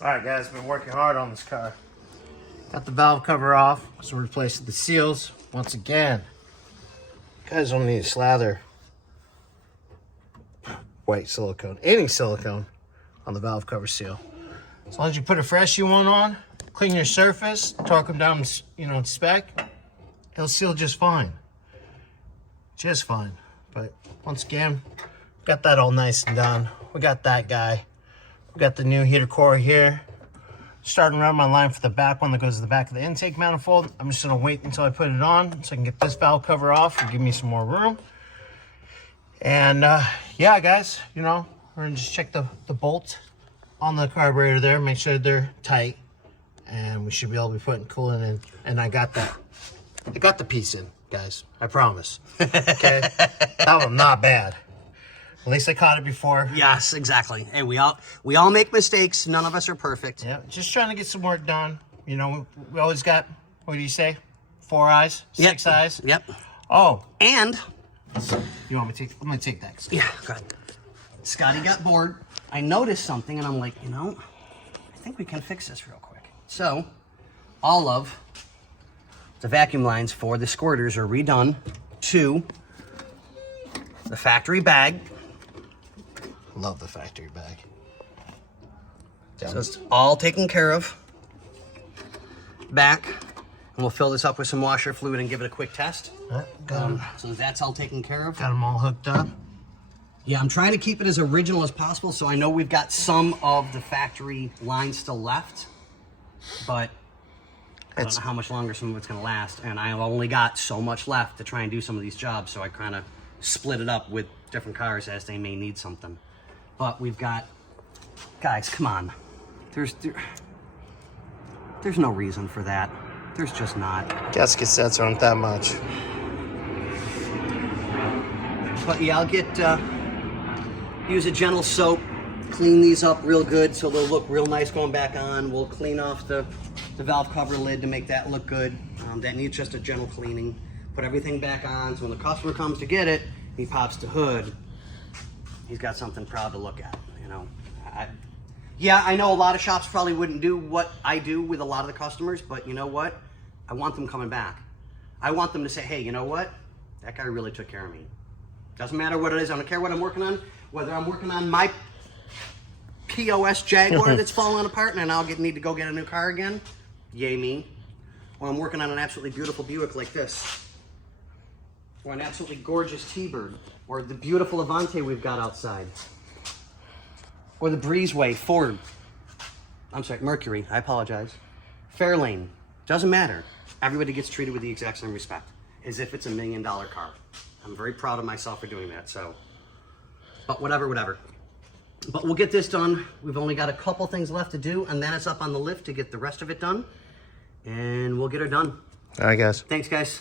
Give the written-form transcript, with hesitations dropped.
Alright guys, been working hard on this car. Got the valve cover off, so we're replacing the seals once again. You guys don't need to slather white silicone, any silicone on the valve cover seal. As long as you put a fresh one on, clean your surface, torque them down, spec, it'll seal just fine. Just fine. But once again, got that all nice and done. We got that guy. We got the new heater core here. Starting around my line for the back one that goes to the back of the intake manifold. I'm just gonna wait until I put it on so I can get this valve cover off and give me some more room. And yeah, guys, we're gonna just check the bolts on the carburetor there, make sure they're tight, and we should be able to be putting coolant in. And I got the piece in, guys. I promise. Okay, that one not bad. At least I caught it before. Yes, exactly. And we all make mistakes. None of us are perfect. Yeah, just trying to get some work done. We always got, what do you say? 4 eyes, 6 eyes. Yep. Oh, and you want me to take? I'm gonna take that. Yeah, go ahead. Scotty got bored. I noticed something, and I'm like, I think we can fix this real quick. So, all of the vacuum lines for the squirters are redone to the factory bag. Love the factory bag. So it's all taken care of. Back, and we'll fill this up with some washer fluid and give it a quick test. So that's all taken care of. Got them all hooked up. Yeah, I'm trying to keep it as original as possible, so I know we've got some of the factory lines still left, but I don't know how much longer some of it's going to last, and I've only got so much left to try and do some of these jobs, so I kind of split it up with different cars as they may need something. But we've got, guys, come on. There's no reason for that. There's just not. Gasket sets aren't that much. But yeah, I'll use a gentle soap, clean these up real good so they'll look real nice going back on. We'll clean off the valve cover lid to make that look good. That needs just a gentle cleaning. Put everything back on so when the customer comes to get it, he pops the hood. He's got something proud to look at, Yeah, I know a lot of shops probably wouldn't do what I do with a lot of the customers, but you know what? I want them coming back. I want them to say, hey, you know what? That guy really took care of me. Doesn't matter what it is. I don't care what I'm working on. Whether I'm working on my POS Jaguar that's falling apart and I need to go get a new car again, yay me. Or I'm working on an absolutely beautiful Buick like this. Or an absolutely gorgeous T-Bird. Or the beautiful Avante we've got outside. Or the Breezeway Ford. I'm sorry, Mercury, I apologize. Fairlane, doesn't matter. Everybody gets treated with the exact same respect, as if it's $1 million car. I'm very proud of myself for doing that, so. But whatever. But we'll get this done. We've only got a couple things left to do, and then it's up on the lift to get the rest of it done. And we'll get her done. All right, guys. Thanks, guys.